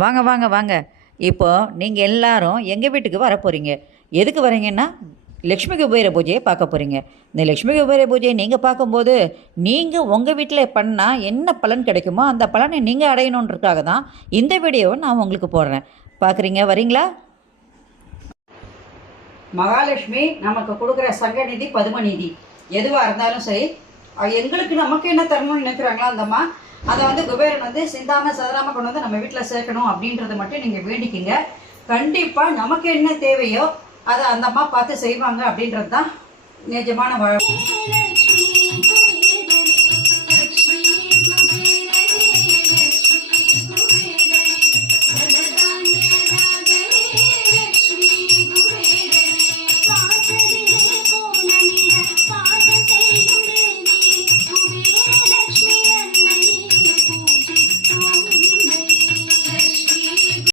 வாங்க வாங்க வாங்க. இப்போது நீங்கள் எல்லாரும் எங்கள் வீட்டுக்கு வர போகிறீங்க. எதுக்கு வரீங்கன்னா, லக்ஷ்மி குபேர பூஜையை பார்க்க போகிறீங்க. இந்த லக்ஷ்மி குபேர பூஜையை நீங்கள் பார்க்கும்போது, நீங்கள் உங்கள் வீட்டில் பண்ணால் என்ன பலன் கிடைக்குமோ அந்த பலனை நீங்கள் அடையணுன்றதுக்காக தான் இந்த வீடியோவை நான் உங்களுக்கு போடுறேன். பார்க்குறீங்க, வரீங்களா? மகாலட்சுமி நமக்கு கொடுக்குற சங்கநிதி பதுமநிதி எதுவாக இருந்தாலும் சரி, எங்களுக்கு நமக்கு என்ன தரணும்னு நினைக்கிறாங்களோ அந்தம்மா அதை குபேரன் சிந்தாமல் சதராமல் கொண்டு நம்ம வீட்டில் சேர்க்கணும் அப்படின்றத மட்டும் நீங்கள் வேண்டிக்கிங்க. கண்டிப்பாக நமக்கு என்ன தேவையோ அதை அந்தம்மா பார்த்து செய்வாங்க அப்படின்றது தான் நிஜமான